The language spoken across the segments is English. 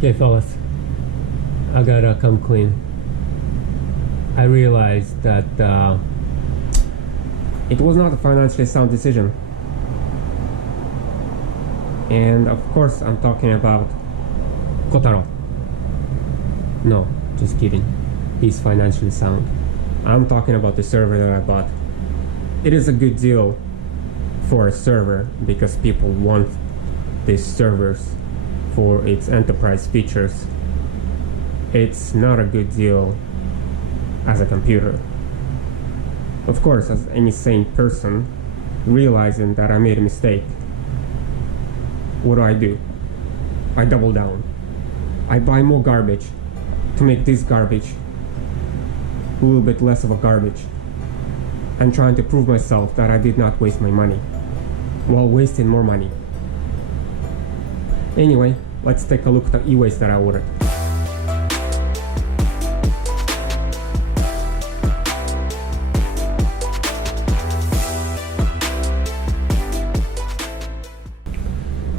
Okay, fellas, I gotta come clean. I realized that it was not a financially sound decision. And of course, I'm talking about Kotaro. No, just kidding. He's financially sound. I'm talking about the server that I bought. It is a good deal for a server because people want these servers for its enterprise features. It's not a good deal as a computer. Of course, as any sane person, realizing that I made a mistake, what do? I double down. I buy more garbage to make this garbage a little bit less of a garbage, and trying to prove myself that I did not waste my money while wasting more money. Anyway, let's take a look at the e-waste that I ordered.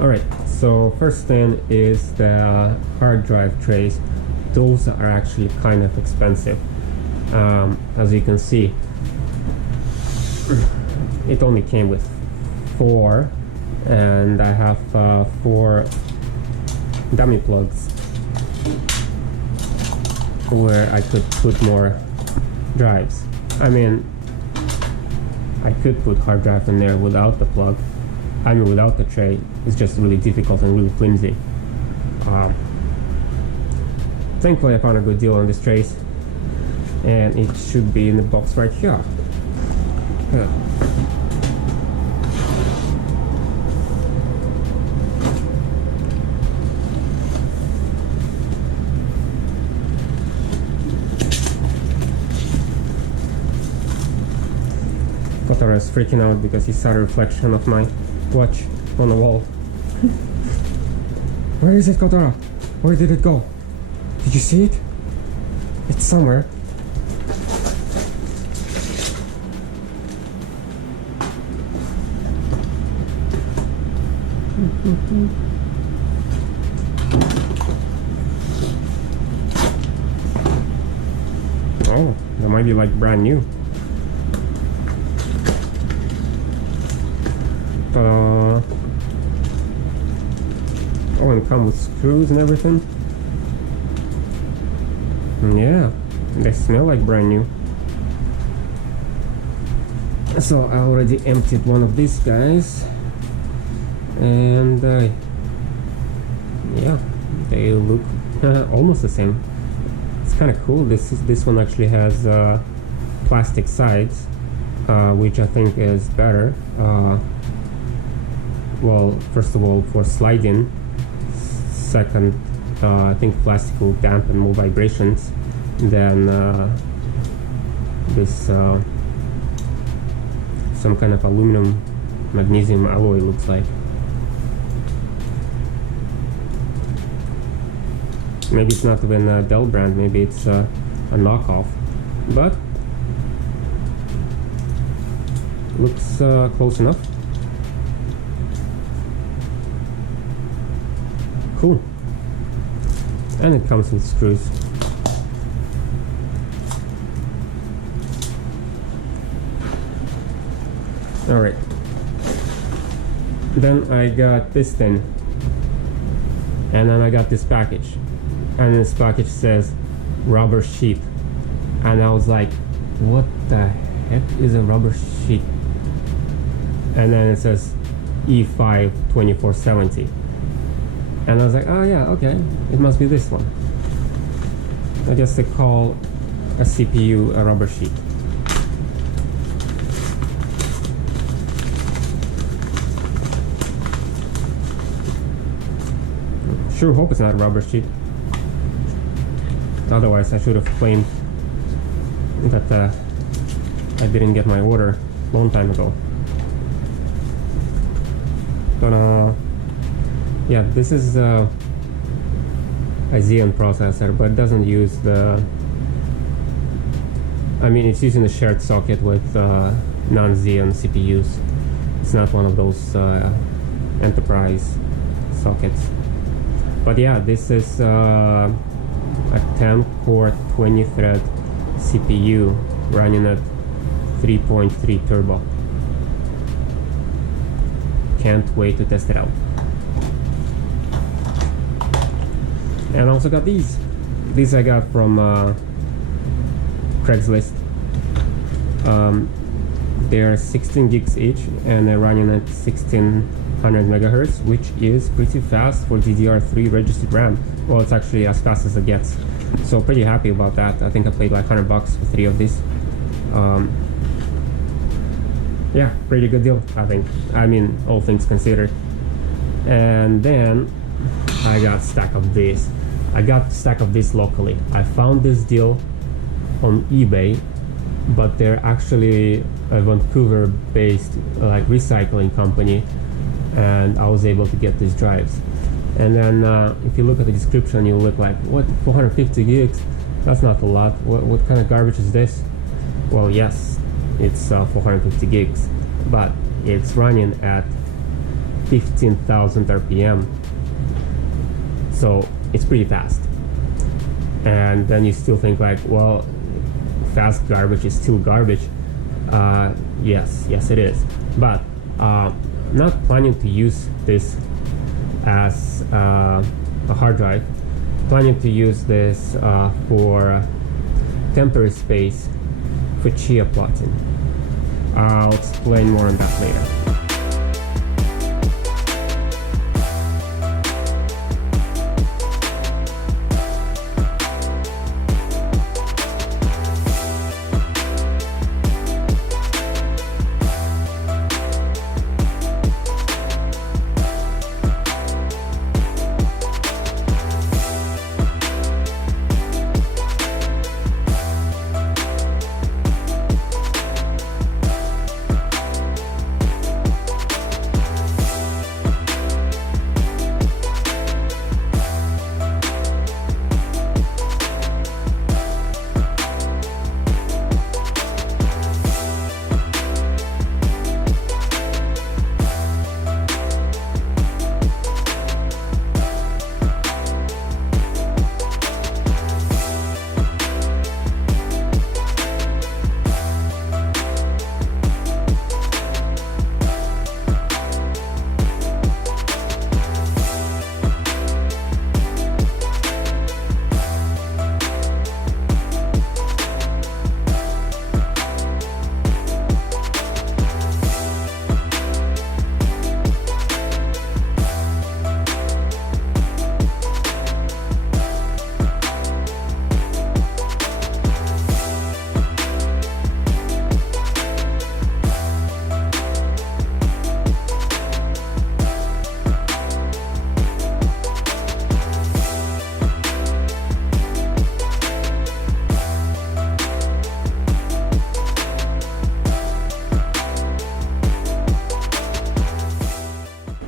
Alright, so first thing is the hard drive trays. Those are actually kind of expensive. As you can see, it only came with 4, and I have 4 dummy plugs where I could put more drives. I mean, I could put hard drive in there without the plug. I mean, without the tray. It's just really difficult and really flimsy. Thankfully, I found a good deal on these trays, and it should be in the box right here. Yeah. Kotaro is freaking out because he saw a reflection of my watch on the wall. Where is it, Kotaro? Where did it go? Did you see it? It's somewhere. Oh, that might be like brand new. Oh, and come with screws and everything. Yeah, they smell like brand new. So I already emptied one of these guys, and yeah, they look almost the same. It's kind of cool. This one actually has plastic sides, which I think is better. Well, first of all, for sliding. Second, I think plastic will dampen more vibrations than this some kind of aluminum magnesium alloy looks like. Maybe it's not even a Dell brand, maybe it's a knockoff, but looks close enough. Cool. And it comes with screws. Alright. Then I got this thing. And then I got this package. And this package says rubber sheet. And I was like, what the heck is a rubber sheet? And then it says E5 2470. And I was like, oh yeah, okay, it must be this one. I guess they call a CPU a rubber sheet. Sure hope it's not a rubber sheet. Otherwise I should have claimed that I didn't get my order a long time ago. But yeah, this is a Xeon processor, but it doesn't use the... I mean, it's using a shared socket with non-Xeon CPUs. It's not one of those enterprise sockets. But yeah, this is a 10 core 20 thread CPU running at 3.3 turbo. Can't wait to test it out. And I also got these. These I got from Craigslist. They're 16 gigs each and they're running at 1600 megahertz, which is pretty fast for DDR3 registered RAM. Well, it's actually as fast as it gets. So pretty happy about that. I think I paid like $100 for 3 of these. Yeah, pretty good deal, I think. I mean, all things considered. And then I got a stack of this. I got a stack of this locally. I found this deal on eBay, but they're actually a Vancouver-based like recycling company, and I was able to get these drives. And then if you look at the description, you look like, what, 450 gigs? That's not a lot. What kind of garbage is this? Well, yes, it's 450 gigs, but it's running at 15,000 RPM, so it's pretty fast. And then you still think like, well, fast garbage is still garbage. Yes it is, but not planning to use this as a hard drive. Planning to use this for temporary space for Chia plotting. I'll explain more on that later.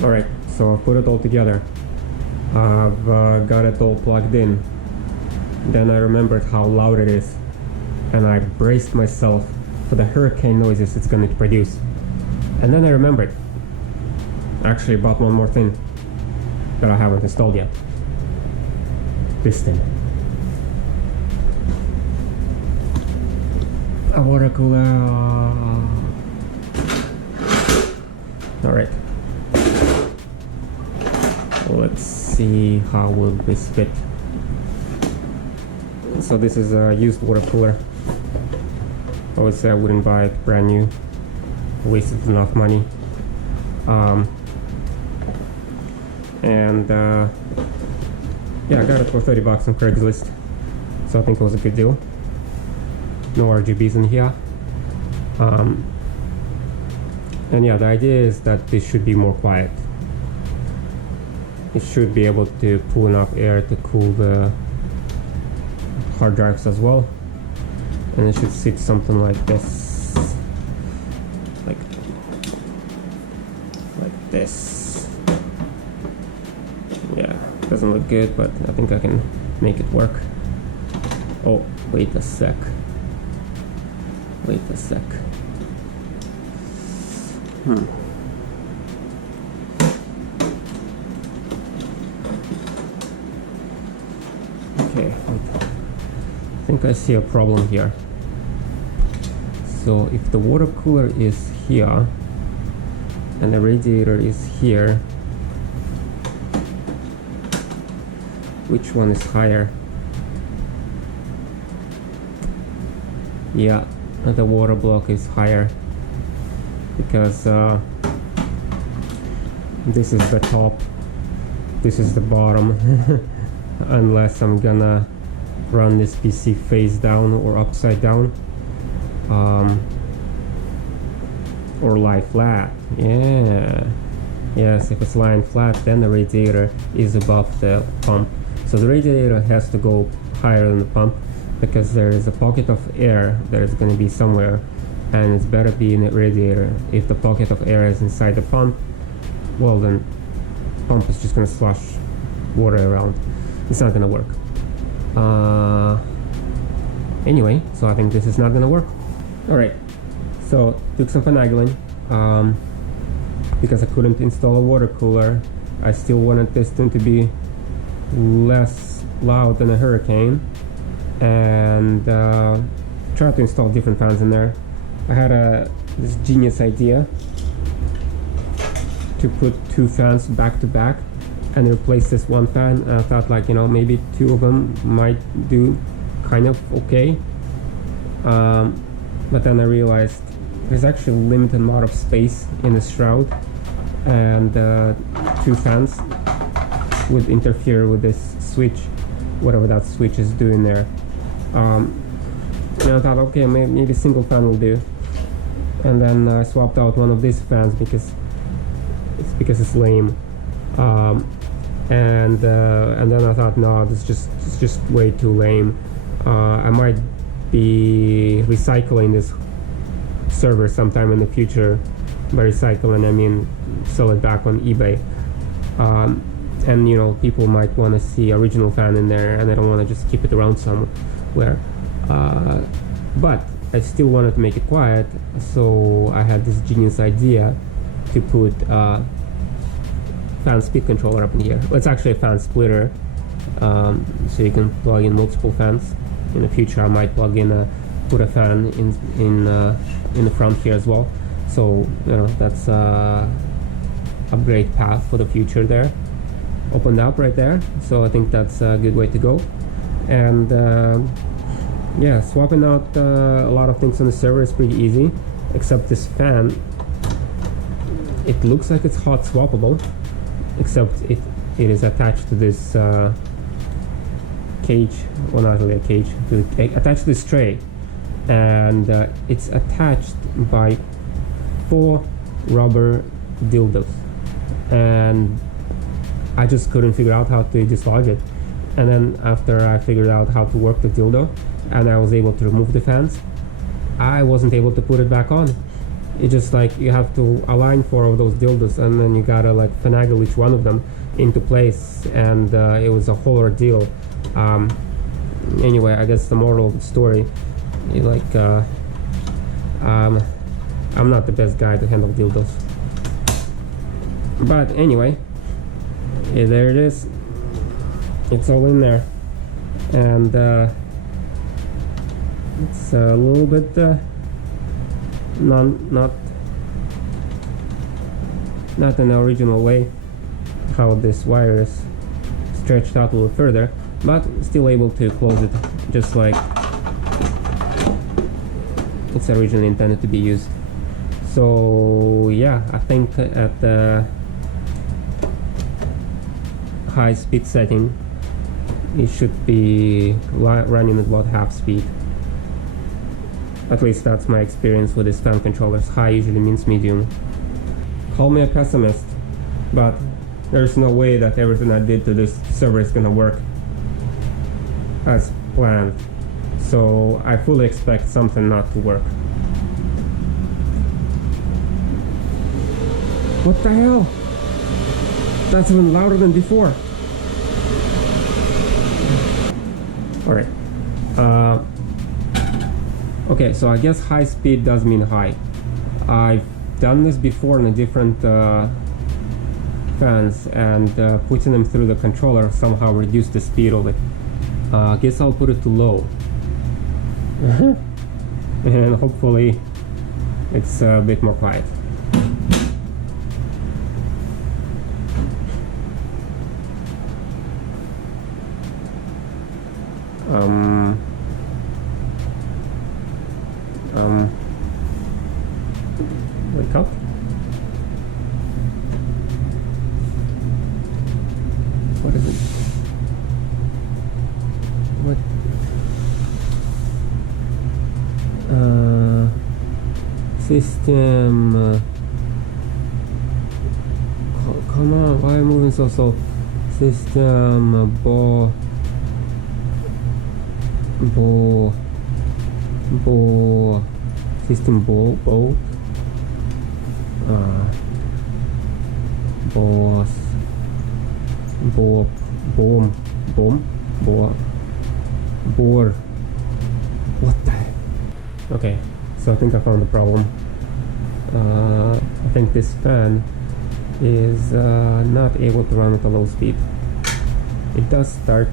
Alright, so I've put it all together. I've got it all plugged in. Then I remembered how loud it is, and I braced myself for the hurricane noises it's going to produce. And then I remembered, I actually bought one more thing that I haven't installed yet. This thing. A water cooler. Alright. Let's see how will this fit. So this is a used water cooler. I would say I wouldn't buy it brand new. Wasted enough money. Yeah, I got it for $30 on Craigslist, so I think it was a good deal. No RGBs in here. And yeah, the idea is that this should be more quiet. It should be able to pull enough air to cool the hard drives as well, and it should sit something like this, like this. Yeah, doesn't look good, but I think I can make it work. Oh, wait a sec. Okay, I think I see a problem here. So if the water cooler is here and the radiator is here, which one is higher? Yeah, the water block is higher because this is the top, this is the bottom. Unless I'm gonna run this PC face down or upside down, or lie flat. Yeah, yes, if it's lying flat, then the radiator is above the pump. So the radiator has to go higher than the pump because there is a pocket of air that is going to be somewhere, and it's better be in the radiator. If the pocket of air is inside the pump, well, then pump is just going to slosh water around. It's not gonna work. Anyway, so I think this is not gonna work. Alright, so took some finagling. Because I couldn't install a water cooler, I still wanted this thing to be less loud than a Hurricane, and tried to install different fans in there. I had this genius idea to put 2 fans back to back and replace this one fan. I thought, like, you know, maybe 2 of them might do kind of okay, but then I realized there's actually a limited amount of space in the shroud, and 2 fans would interfere with this switch, whatever that switch is doing there. And I thought, okay, maybe single fan will do, and then I swapped out one of these fans because it's lame. And then I thought, no, it's just way too lame. I might be recycling this server sometime in the future. By recycling, I mean sell it back on eBay. And you know, people might want to see original fan in there, and I don't want to just keep it around somewhere. But I still wanted to make it quiet, so I had this genius idea to put fan speed controller up in here. Well, it's actually a fan splitter, so you can plug in multiple fans. In the future, I might put a fan in the front here as well. So you know, that's a great path for the future there. Opened up right there, so I think that's a good way to go. And yeah, swapping out a lot of things on the server is pretty easy, except this fan. It looks like it's hot swappable, except it is attached to this cage, or not really a cage, attached to this tray, and it's attached by 4 rubber dildos, and I just couldn't figure out how to dislodge it. And then after I figured out how to work the dildo and I was able to remove the fans, I wasn't able to put it back on. It's just like you have to align 4 of those dildos, and then you gotta like finagle each one of them into place, and it was a whole ordeal. Anyway, I guess the moral of the story is like I'm not the best guy to handle dildos. But anyway, yeah, there it is. It's all in there, and it's a little bit not in the original way how this wire is stretched out a little further, but still able to close it just like it's originally intended to be used. So yeah, I think at the high speed setting it should be running at about half speed. At least that's my experience with these fan controllers. High usually means medium. Call me a pessimist, but there's no way that everything I did to this server is gonna work as planned. So I fully expect something not to work. What the hell? That's even louder than before. Alright. Okay, so I guess high speed does mean high. I've done this before in a different fans, and putting them through the controller somehow reduced the speed of it. Guess I'll put it to low. And hopefully it's a bit more quiet. Wake up. What is it? What? System. Come on, why am I moving so slow? System. System boss, bore. What the heck? Okay, so I think I found the problem. I think this fan is not able to run at a low speed. It does start,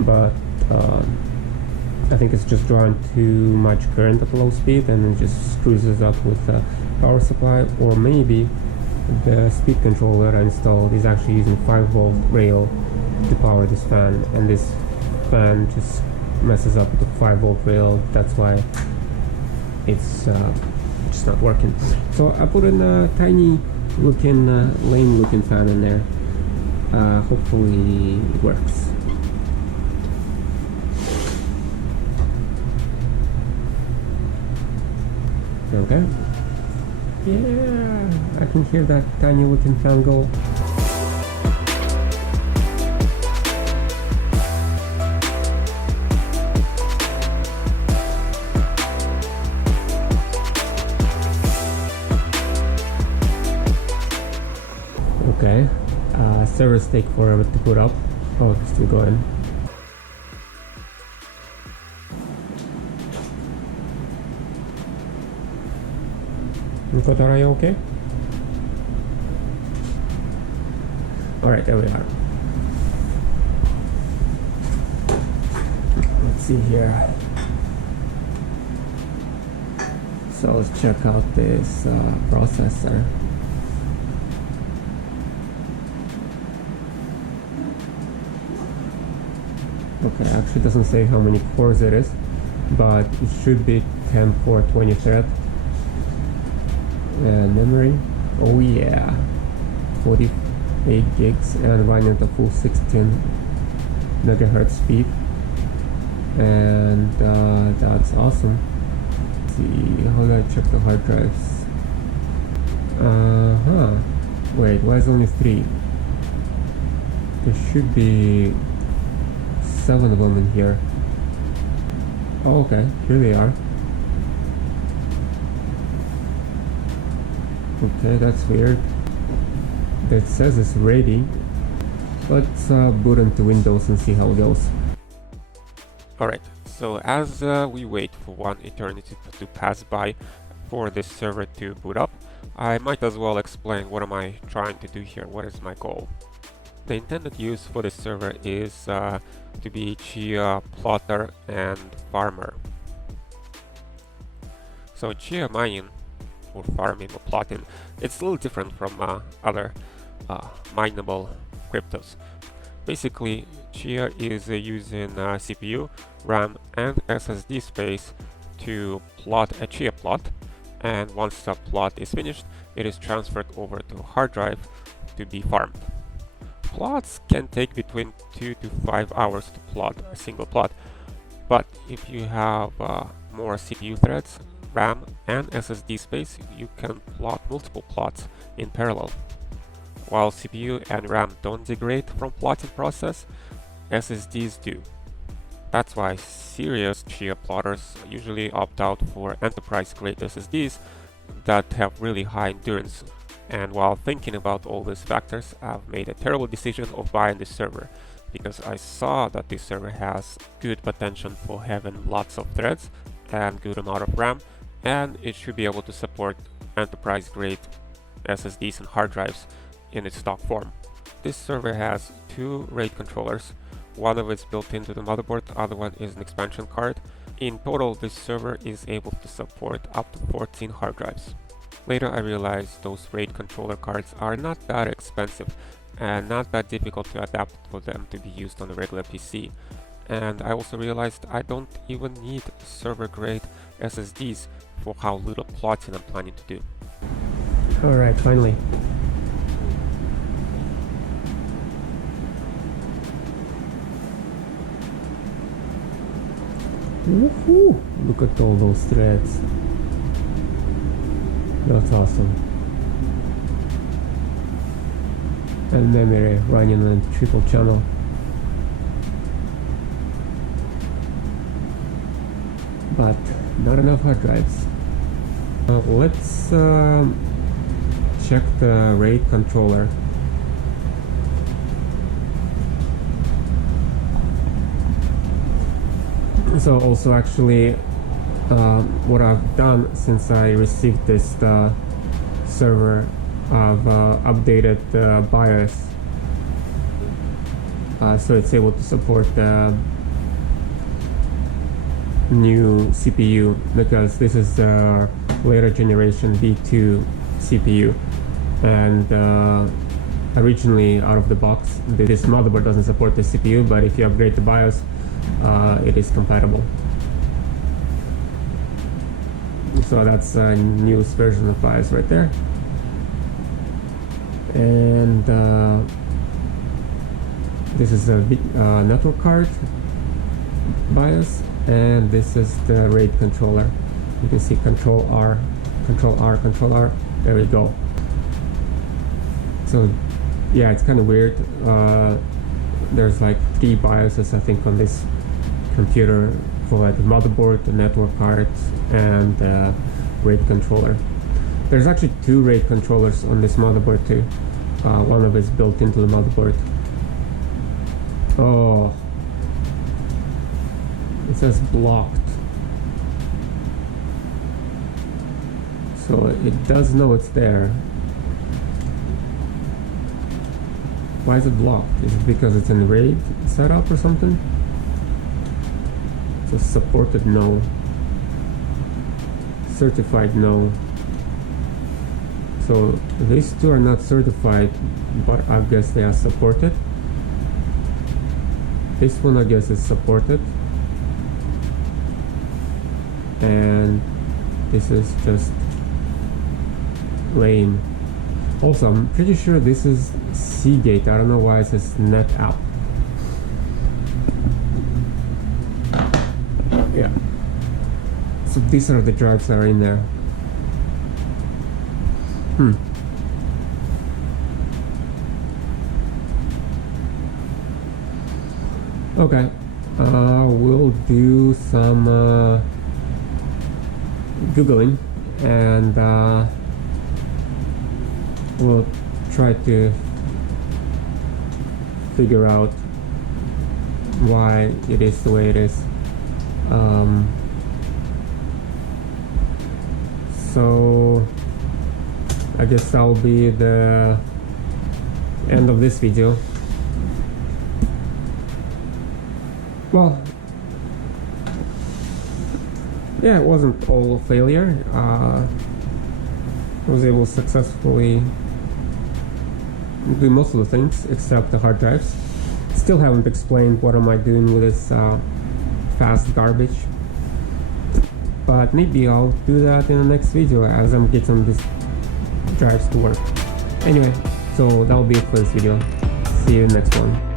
but I think it's just drawing too much current at low speed and it just screws us up with the power supply, or maybe the speed controller I installed is actually using 5-volt rail to power this fan, and this fan just messes up with the 5-volt rail. That's why it's just not working. So I put in a tiny looking lame looking fan in there. Hopefully it works. Okay. Yeah, I can hear that tiny looking fan go. Okay. Servers take forever to put up. Oh, it's still going. Kotar, are you okay? Alright, there we are. Let's see here. So let's check out this processor. Okay, actually doesn't say how many cores it is, but it should be 10 core 20 thread. Memory, oh yeah, 48 gigs and running at a full 16 megahertz speed, and that's awesome. Let's see, how do I check the hard drives? Wait, why is only 3? There should be 7 of them in here. Oh, okay, here they are. Okay, that's weird. It says it's ready. Let's boot into Windows and see how it goes. Alright, so as we wait for one eternity to pass by for this server to boot up, I might as well explain what am I trying to do here, what is my goal. The intended use for this server is to be Chia, plotter, and farmer. So Chia mining, or farming or plotting, it's a little different from other mineable cryptos. Basically, Chia is using CPU, RAM, and SSD space to plot a Chia plot, and once the plot is finished, it is transferred over to a hard drive to be farmed. Plots can take between 2 to 5 hours to plot a single plot, but if you have more CPU threads, RAM and SSD space, you can plot multiple plots in parallel. While CPU and RAM don't degrade from plotting process, SSDs do. That's why serious Chia plotters usually opt out for enterprise-grade SSDs that have really high endurance. And while thinking about all these factors, I've made a terrible decision of buying this server, because I saw that this server has good potential for having lots of threads and good amount of RAM, and it should be able to support enterprise-grade SSDs and hard drives in its stock form. This server has two RAID controllers. One of it is built into the motherboard, the other one is an expansion card. In total, this server is able to support up to 14 hard drives. Later I realized those RAID controller cards are not that expensive and not that difficult to adapt for them to be used on a regular PC. And I also realized I don't even need server-grade SSDs for how little plotting I'm planning to do. Alright, finally. Woohoo! Look at all those threads. That's awesome. And memory running on a triple channel. But not enough hard drives. Let's check the RAID controller. So also actually what I've done since I received this server, I've updated the BIOS so it's able to support the new CPU, because this is the later generation V2 CPU, and originally out of the box this motherboard doesn't support the CPU, but if you upgrade the BIOS it is compatible. So that's a newest version of BIOS right there. And this is a network card BIOS, and this is the RAID controller. You can see Control R, Control R, Control R. There we go. So yeah, it's kind of weird. There's like 3 BIOSes I think on this computer, for like the motherboard, the network card, and the RAID controller. There's actually 2 RAID controllers on this motherboard too. One of it is built into the motherboard. Oh, it says blocked. So it does know it's there. Why is it blocked? Is it because it's in RAID setup or something? It says supported no. Certified no. So these 2 are not certified, but I guess they are supported. This one I guess is supported. And this is just lame. Also, I'm pretty sure this is Seagate. I don't know why it says NetApp. Yeah. So these are the drives that are in there. Okay. We'll do some Googling, and we'll try to figure out why it is the way it is. So I guess that will be the end of this video. Well, yeah, it wasn't all a failure. I was able to successfully do most of the things except the hard drives. Still haven't explained what am I doing with this fast garbage, but maybe I'll do that in the next video as I'm getting these drives to work. Anyway, so that'll be it for this video. See you in the next one.